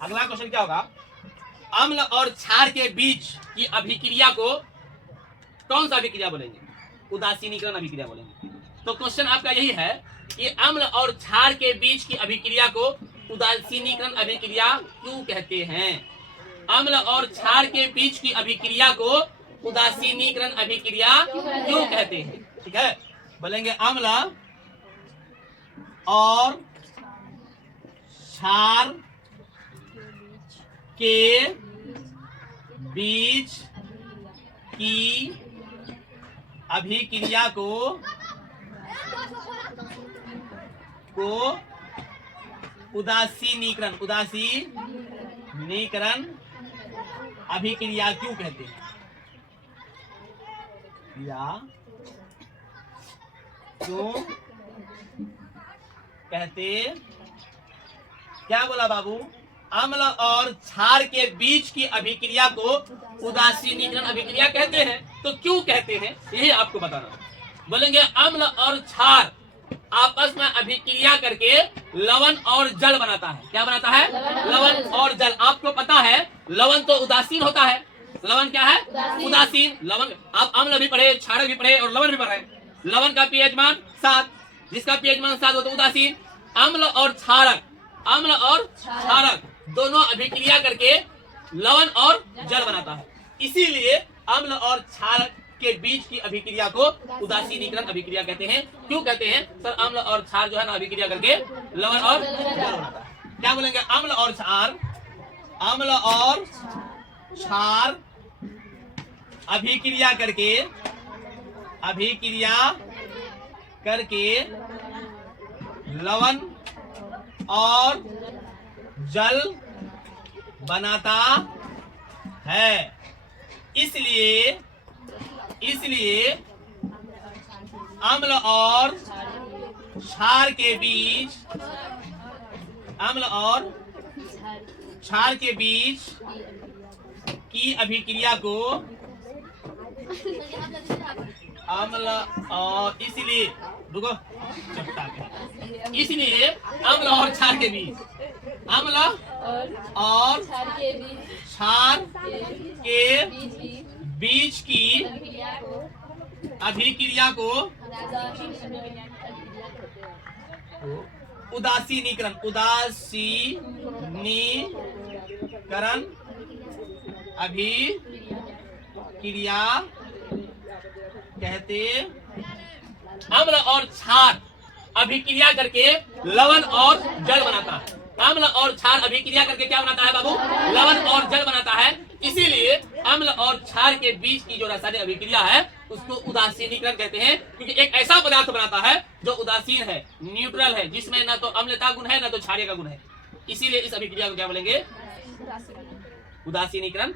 अगला क्वेश्चन क्या होगा, अम्ल और क्षार के बीच की अभिक्रिया को कौन सा अभिक्रिया बोलेंगे? उदासीनीकरण अभिक्रिया बोलेंगे। तो क्वेश्चन आपका यही है कि अम्ल और क्षार के बीच की अभिक्रिया को उदासीनीकरण अभिक्रिया क्यों कहते हैं? अम्ल और क्षार के बीच की अभिक्रिया को उदासीनीकरण अभिक्रिया क्यों कहते हैं? ठीक है, बोलेंगे अम्ल और क्षार के बीच की अभिक्रिया को उदासीनीकरण अभिक्रिया क्यों कहते हैं? या क्यों कहते? क्या बोला बाबू? अम्ल और क्षार के बीच की अभिक्रिया को उदासीनीकरण अभिक्रिया कहते हैं। तो क्यों कहते हैं यही आपको बताना। बोलेंगे अम्ल और क्षार आपस में अभिक्रिया करके लवण और जल बनाता है। क्या बनाता है? लवण और जल। आपको पता है लवण तो उदासीन होता है। लवण क्या है? उदासीन। लवण, आप अम्ल भी पढ़े, क्षार भी पढ़े और लवण भी पढ़े। लवण का पीएच मान 7, जिसका पीएच मान 7 हो तो उदासीन। अम्ल और क्षारक दोनों अभिक्रिया करके लवण और जल बनाता है। इसीलिए अम्ल और क्षारक के बीच की अभिक्रिया को उदासीनीकरण अभिक्रिया कहते हैं। क्यों कहते हैं सर? अम्ल और क्षार जो है ना अभिक्रिया करके लवण और जल बनाता है। क्या बोलेंगे? अम्ल और क्षार अभिक्रिया करके लवण और जल बनाता है। इसलिए अम्ल और क्षार के बीच की अभिक्रिया को इसलिए अम्ल और क्षार के बीच की अभिक्रिया को उदासीनीकरण अभिक्रिया कहते। अम्ल और क्षार अभिक्रिया करके लवण और जल बनाता है। अम्ल और क्षार अभिक्रिया करके क्या बनाता है बाबू? लवण और जल बनाता है। इसीलिए अम्ल और क्षार के बीच की जो रासायनिक अभिक्रिया है उसको उदासीनीकरण कहते हैं। क्योंकि एक ऐसा पदार्थ बनाता है जो उदासीन है, न्यूट्रल है, जिसमें ना तो अम्लता गुण है ना तो क्षारीय का गुण है। इसीलिए इस अभिक्रिया को क्या बोलेंगे? उदासीनीकरण।